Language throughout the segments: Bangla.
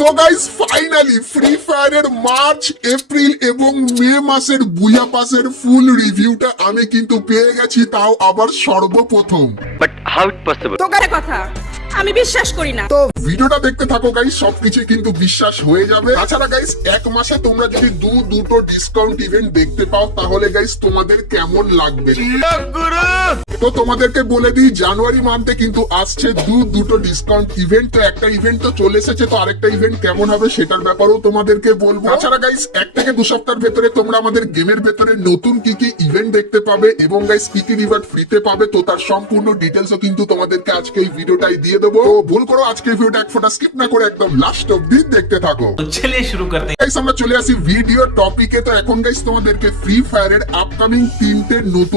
তো গাইস ফাইনালি ফ্রি ফায়ারের মার্চ এপ্রিল এবং মে মাসের বুয়া পাসের ফুল রিভিউটা আমি কিন্তু পেয়ে গেছি, তাও আবার সর্বপ্রথম। But how it possible? তোকারে কথা আমি বিশ্বাস করি না। তো ভিডিওটা দেখতে থাকো গাইস, সবকিছু কিন্তু বিশ্বাস হয়ে যাবে। তাছাড়া গাইস এক মাসে তোমরা যদি দুটো ডিসকাউন্ট ইভেন্ট দেখতে পাও তাহলে গাইস তোমাদের কেমন লাগবে। তো তোমাদেরকে বলে দিই, জানুয়ারি মান্থে কিন্তু আসছে দুটো ডিসকাউন্ট ইভেন্ট। তো একটা ইভেন্ট তো চলে এসেছে, তো আরেকটা ইভেন্ট কেমন হবে সেটার ব্যাপারেও তোমাদেরকে বলবো। তাছাড়া গাইস 1 থেকে 2 সপ্তাহের ভেতরে তোমরা আমাদের গেমের ভেতরে নতুন কি কি ইভেন্ট দেখতে পাবে এবং গাইস কি কি রিওয়ার্ড ফ্রিতে পাবে, তো তার সম্পূর্ণ ডিটেলসও কিন্তু তোমাদেরকে আজকে এই ভিডিওটাই দিয়ে দেবো। তো ভুল করো আজকে ভিডিওটা এক ফোঁটা স্কিপ না করে একদম লাস্ট অবধি দেখতে থাকো। चलिए शुरू करते हैं। গাইস আমরা চলে আসি ভিডিও টপিকে। তো এখন গাইস তোমাদেরকে ফ্রি ফায়ারের আপকামিং 3টে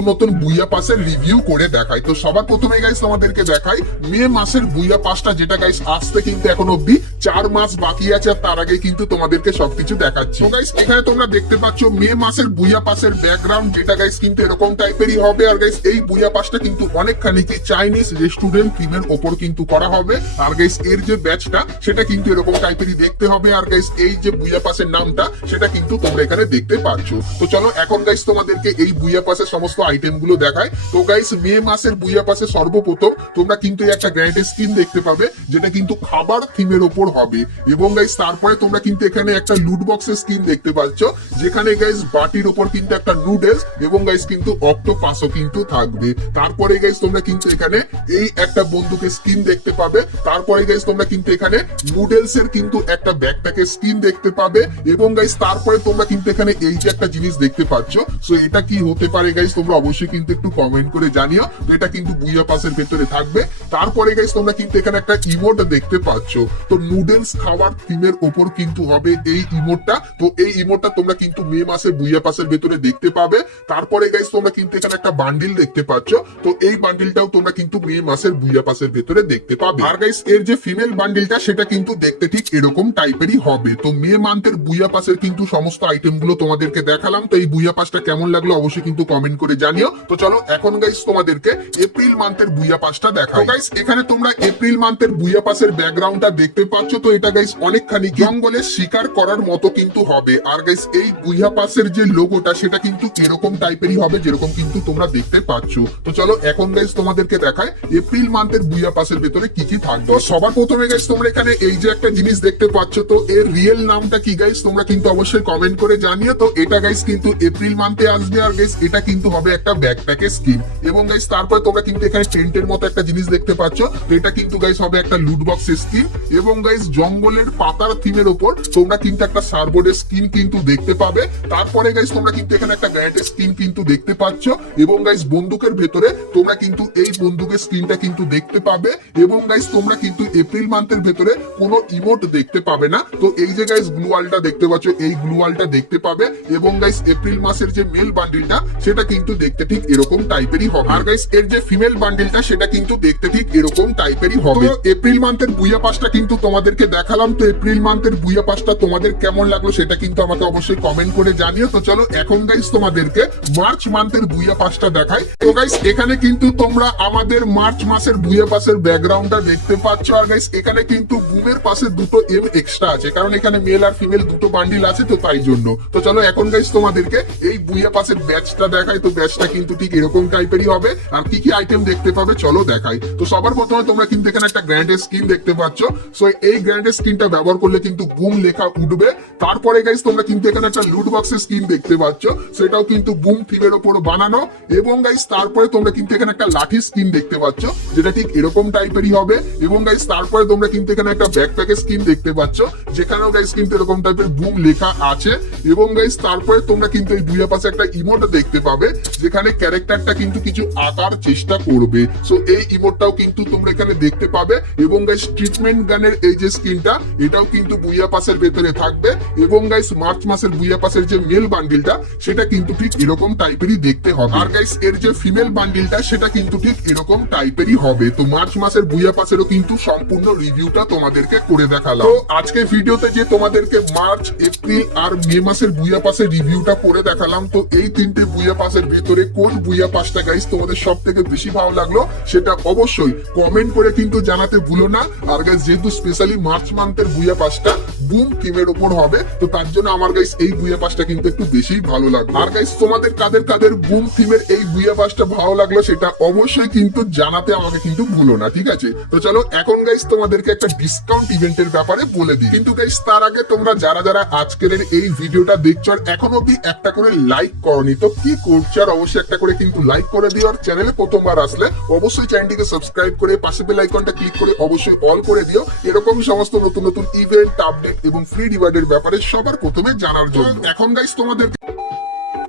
নতুন বুইয়া পাসের রিভিউ করে দেখাই। তো সবার প্রথমে গাইস তোমাদেরকে দেখাই মে মাসের বুইয়া পাসটা, যেটা গাইস আসতে কিন্তু এখন অবধি 4 মাস বাকি আছে, আর তার আগে কিন্তু তোমাদেরকে সবকিছু দেখাচ্ছি। তো গাইস এখানে তোমরা দেখতে পাচ্ছ মে মাসের বুইয়া পাসের ব্যাকগ্রাউন্ড, যেটা গাইস কিন্তু এরকম টাইপেরই হবে। আর গাইস এই বুইয়া পাসটা কিন্তু অনেকখানি কি চাইনিজ রেস্টুরেন্ট থিমের ওপর কিন্তু করা হবে। আর গাইস এর যে ব্যাচটা সেটা কিন্তু এরকম টাইপেরই দেখতে হবে। আর গাইস এই যে বুইয়া পাসের নামটা সেটা কিন্তু তোমরা এখানে দেখতে পাচ্ছ। তো চলো এখন গাইস তোমাদেরকে এই বুইয়া পাসের সমস্ত আইটেম গুলো দেখায়। তো গাইস মে মাসের বুইয়া পাসে সর্বপ্রথম তোমরা কিন্তু একটা গ্র্যান্ড স্কিন দেখতে পাবে, যেটা কিন্তু খাবার থিমের ওপর হবে। এবং গাইস তারপরে তোমরা কিন্তু এখানে একটা লুট বক্সের স্কিন দেখতে পাচ্ছ, যেখানে গাইস বাটির ওপর কিন্তু একটা নুডলস এবং গাইস কিন্তু অক্টোপাসও কিন্তু থাকবে। তারপরে গাইস তোমরা কিন্তু এখানে এই একটা বন্দুকের স্কিন দেখতে পাবে। তারপরে গাইস তোমরা কিন্তু এখানে নুডলস এর কিন্তু একটা ব্যাকপ্যাকের স্কিন দেখতে পাবে। এবং গাইস তারপরে তোমরা কিন্তু এখানে এই যে একটা জিনিস দেখতে পাচ্ছ, সো এটা কি হতে পারে গাইস তোমরা অবশ্যই কিন্তু একটু কমেন্ট করে জানিও। তো এটা কিন্তু বুইয়া পাসের ভেতরে থাকবে। তারপরে গাইস তোমরা কিন্তু এখানে একটা ইমোট দেখতে পাচ্ছ, তো নুডলস খাওয়ার থিমের ওপর কিন্তু হবে এই ইমোটটা। তো এই ইমোটটা তোমরা কিন্তু মে মাসে বুইয়া পাসের ভেতরে দেখতে পাবে। তারপরে গাইস তোমরা কিন্তু এখানে একটা বান্ডিল দেখতে পাচ্ছ, তো এই বান্ডিলটাও তোমরা কিন্তু মে মাসের বুইয়া পাসের ভেতরে দেখতে পাবে। আর গাইস এর যে ফিমেল বান্ডিলটা সেটা কিন্তু দেখতে ঠিক এরকম টাইপেরই হবে। তো মে মান্থের বুইয়া পাসের কিন্তু সমস্ত আইটেম গুলো তোমাদেরকে দেখালাম। তো এই বুইয়া পাসটা কেমন লাগলো অবশ্যই কিন্তু কমেন্ট করে জানিও। তো চলো এখন গাইস তোমাদেরকে এপ্রিল মান্থের বুইয়া পাসটা দেখাই। গাইস এখানে তোমরা এপ্রিল মান্থের বুইয়া পাসের ব্যাকগ্রাউন্ডটা দেখতে পাচ্ছ। তো এটা গাইস অনেকখানি জঙ্গলে শিকার করার মতো কিন্তু হবে। আর গাইস এই বুইয়া পাসের যে লোগোটা সেটা কিন্তু এরকম টাইপেরই হবে, যেরকম কিন্তু তোমরা দেখতে পাচ্ছ। তো চলো এখন গাইস তোমাদেরকে দেখায় এপ্রিল মান্থের বুইয়া পাসের ভেতরে কি কি থাকবে। তো সবার প্রথমে গাইস তোমরা এখানে এই যে একটা জিনিস দেখতে পাচ্ছ, তো এর রিয়েল নামটা কি গাইস তোমরা কিন্তু অবশ্যই কমেন্ট করে জানিও। তো এটা গাইস কিন্তু এপ্রিল মান্থে আসবে। আর গাইস এটা কিন্তু হবে একটা ব্যাকপ্যাকের স্কিন। এবং গাইস তারপরে তোমরা কিন্তু এখানে টেন্টের মতো একটা জিনিস দেখতে পাচ্ছ, তো এটা কিন্তু গাইস হবে একটা লুট বক্সের স্কিন। এবং গাইস জঙ্গলের পাতার থিমের উপর তোমরা কিন্তু একটা সার্বোর্ডের স্কিন কিন্তু দেখতে পাবে। তারপরে গাইস তোমরা কিন্তু এখানে একটা গ্র্যান্ডের স্কিন কিন্তু দেখতে পাচ্ছ। এবং গাইস বন্দুকের ভেতরে তোমরা কিন্তু এই বন্দুকের স্কিনটা কিন্তু দেখতে পাবে। এবং গাইস তোমরা কিন্তু এপ্রিল মান্থের ভেতরে কোনো ইমোট দেখতে পাবে না। তো এই যে গাইস গ্লু ওয়ালটা দেখতে পাচ্ছ, এই গ্লু ওয়ালটা দেখতে পাবে। এবং গাইস এপ্রিল মাসের যে মেল বান্ডিলটা সেটা কিন্তু দেখতে ঠিক এরকম টাইপেরই হবে। আর গাইস এর যে ফিমেল বান্ডিলটা সেটা কিন্তু দেখতে ঠিক এরকম টাইপেরই হবে। তো এপ্রিল মান্থের বুইয়া পাসটা কিন্তু তোমাদেরকে দেখালাম। তো এপ্রিল মান্থের বুইয়া পাসটা তোমাদের কেমন লাগলো সেটা কিন্তু আমাকে অবশ্যই কমেন্ট করে জানিও। তো চলো এখন গাইস তোমাদেরকে মার্চ মান্থের বুইয়া পাসটা দেখাই। তো গাইস এখানে কিন্তু তোমরা আমাদের মার্চ মাসের বুইয়া পাসের ব্যাকগ্রাউন্ডটা দেখতে পাচ্ছ। আর গাইস এখানে কিন্তু বুমের পাশে দুটো এম এক্সট্রা আছে, কারণ এখানে মেল আর ফিমেল দুটো বান্ডিল আছে, তো তাই জন্য। তো চলো এখন গাইস তোমাদেরকে এই বুইয়া পাসের ব্যাচটা দেখাই। তো ব্যাচটা কিন্তু ঠিক এরকম টাইপেরই হবে। আর কি কি আইটেম দেখতে পাবে চলো দেখাই। তো সবার প্রথমে তোমরা কিন্তু এখানে একটা গ্র্যান্ডের স্কিন দেখতে পাচ্ছ। সো এই গ্র্যান্ডের স্কিনটা ব্যবহার করলে কিন্তু বুম লেখা উঠবে। তারপরে গাইস তোমরা কিন্তু এখানে একটা লুট বক্সের স্কিন দেখতে পাচ্ছ, সেটাও কিন্তু বুম থিমের ওপর বানানো। এবং গাইস তারপরে তোমরা কিন্তু এখানে একটা লাঠি স্কিন দেখতে পাচ্ছ, যেটা ঠিক এরকম টাইপেরই হবে। এবং গাইস তারপরে তোমরা কিন্তু এখানে একটা ব্যাকপ্যাকের স্কিন দেখতে পাচ্ছ, যেখানেও গাইস কিন্তু এরকম টাইপের বুম লেখা আছে। এবং গাইস তারপরে তোমরা কিন্তু এই বুইয়া পাশে একটা ইমোট দেখতে পাবে, যেখানে ক্যারেক্টারটা কিন্তু কিছু আঁকার চেষ্টা করবে। সো এই ইমোটটাও কিন্তু তোমরা এখানে দেখতে পাবে। এবং গাইস ট্রিটমেন্ট গানের এই যে স্কিনটা এটাও কিন্তু বুইয়া পাসের ভেতরে থাকবে। এবং গাইস মার্চ মাসের বুইয়া পাসের যে মেল বান্ডিলটা সেটা কিন্তু ঠিক এরকম টাইপেরই দেখতে হবে। আর গাইস এর যে ফিমেল বান্ডিলটা সেটা কিন্তু ঠিক এরকম টাইপেরই হবে। তো মার্চ মাসের বুইয়া পাসেরও কিন্তু সম্পূর্ণ রিভিউটা তোমাদেরকে করে দেখালাম। তো আজকে ভিডিওতে যে তোমাদেরকে মার্চ, এপ্রিল আর মে মাসের বুইয়া পাসের রিভিউটা করে দেখালাম, তো এই তিনটে বুইয়া পাসের ভেতরে কোন বুইয়া পাসটা গাইস তোমাদের সব থেকে বেশি ভালো লাগলো সেটা অবশ্যই কমেন্ট করে কিন্তু জানাতে ভুলো না। আর গাইস যেহেতু স্পেশালি মার্চ মান্থের বুইয়া পাসটা বুম থিমের উপর হবে, তো তার জন্য আমার গাইস এই বুইয়া পাসটা কিন্তু একটু বেশি ভালো লাগলো। আর গাইস তোমাদের কাদের কাদের বুম থিমের এই বুইয়া পাসটা ভালো লাগলো সেটা অবশ্যই কিন্তু জানাতে আমাকে কিন্তু ভুলো না, ঠিক আছে? তো চলো এখন গাইস তোমাদেরকে একটা ডিসকাউন্ট ইভেন্টের ব্যাপারে বলে দিই। কিন্তু গাইস তার আগে তোমরা যারা যারা আজকের এই ভিডিওটা দেখছো আর এখন অব্দি একটা করে লাইক করনি, তো কি করছো? আর অবশ্যই একটা করে কিন্তু লাইক করে দিও। আর চ্যানেলে প্রথমবার আসলে অবশ্যই চ্যানেলটিকে সাবস্ক্রাইব করে পাশে বেল আইকনটা ক্লিক করে অবশ্যই অল করে দিও, এরকম সমস্ত নতুন নতুন ইভেন্ট, আপডেট এবং ফ্রি রিওয়ার্ডের ব্যাপারে সবার প্রথমে জানার জন্য। এখন গাইস তোমাদের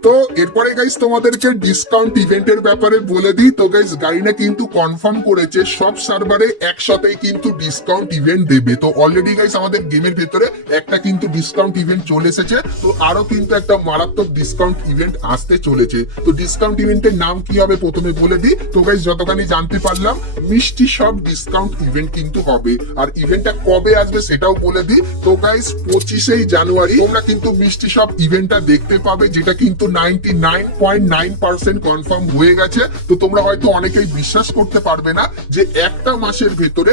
তো এরপরে গাইস তোমাদেরকে ডিসকাউন্ট ইভেন্টের ব্যাপারে বলে দিই। তো গাইস গাইনা কিন্তু কনফার্ম করেছে সব সার্ভারে একসাথেই কিন্তু ডিসকাউন্ট ইভেন্ট দেবে। তো অলরেডি গাইস আমাদের গেমের ভেতরে একটা কিন্তু ডিসকাউন্ট ইভেন্ট চলে এসেছে, তো আরো কিন্তু একটা মারাত্মক ডিসকাউন্ট ইভেন্ট আসতে চলেছে। তো ডিসকাউন্ট ইভেন্টের নাম কি হবে প্রথমে বলে দিই। তো গাইস যতখানি জানতে পারলাম মিষ্টি সব ডিসকাউন্ট ইভেন্ট কিন্তু হবে। আর ইভেন্টটা কবে আসবে সেটাও বলে দিই। তো গাইস 25 জানুয়ারি তোমরা কিন্তু মিষ্টি সব ইভেন্টটা দেখতে পাবে, যেটা কিন্তু 99.9% কনফার্ম হয়ে গেছে। তো তোমরা হয়তো অনেকেই বিশ্বাস করতে পারবে না যে একটা মাসের ভেতরে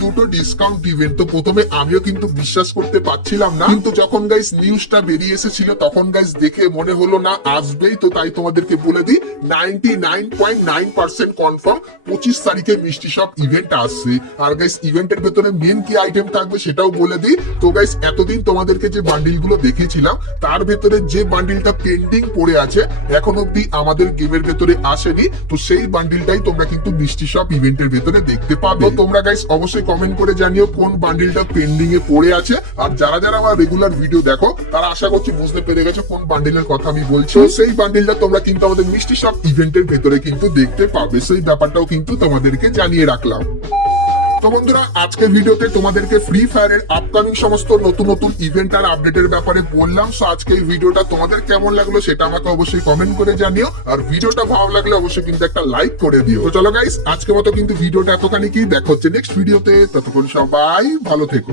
দুটো ডিসকাউন্ট ইভেন্ট। তো প্রথমে আমিও কিন্তু বিশ্বাস করতে পারছিলাম না, কিন্তু যখন গাইস নিউজটা বেরিয়ে এসেছিল তখন গাইস দেখে মনে হলো না আসবেই। তো তাই তোমাদেরকে বলে দিই 99.9% কনফার্ম 25 তারিখে মিষ্টি সব ইভেন্ট আসছে। আর গাইস ইভেন্টের ভেতরে মেন কি আইটেম থাকবে সেটাও বলে দিই। তো গাইস এতদিন তোমাদেরকে যে বান্ডিল গুলো দেখিয়েছিলাম তার ভেতরে যে বান্ডিলটা পেন্ডিং পড়ে আছে এখন অব্দি আমাদের গেমের ভেতরে আসেনি, তো সেই বান্ডিলটাই তোমরা কিন্তু মিষ্টি সব ইভেন্টের ভেতরে দেখতে পাবে। তো তোমরা গাইস অবশ্যই কমেন্ট করে জানিও কোন বান্ডিলটা পেন্ডিং এ পড়ে আছে। আর যারা যারা আমার রেগুলার ভিডিও দেখো তারা আশা করছি বুঝতে পেরে গেছো কোন বান্ডিলের কথা আমি বলছি। তো সেই বান্ডিলটা তোমরা কিন্তু আমাদের মিষ্টি সব ইভেন্টের ভেতরে কিন্তু দেখতে পাবে, সেই ব্যাপারটাও কিন্তু তোমাদেরকে জানিয়ে রাখলাম। তো বন্ধুরা আজকে ভিডিওতে তোমাদেরকে ফ্রি ফায়ারের আপকামিং সমস্ত নতুন নতুন ইভেন্ট আর আপডেটের ব্যাপারে বললাম। সো আজকে এই ভিডিওটা তোমাদের কেমন লাগলো সেটা আমাকে অবশ্যই কমেন্ট করে জানিও। আর ভিডিওটা ভালো লাগলে অবশ্যই কিন্তু একটা লাইক করে দিও। তো চলো গাইস আজকের মতো কিন্তু ভিডিওটা এতখানি কি, দেখা হচ্ছে নেক্সট ভিডিওতে। ততক্ষণ সবাই ভালো থেকো।